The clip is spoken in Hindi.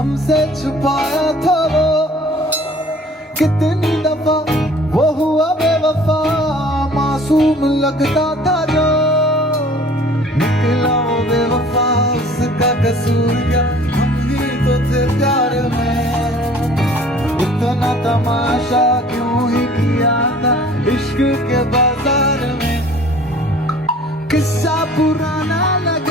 हमसे छुपाया था वो, कितनी दफा वो हुआ बेवफा, मासूम लगता था जो निकला वो बेवफा, उसका कसूर क्या, हम ही तो थे प्यार में, इतना तमाशा क्यों ही किया था इश्क के बाजार में, किस्सा पुराना लगा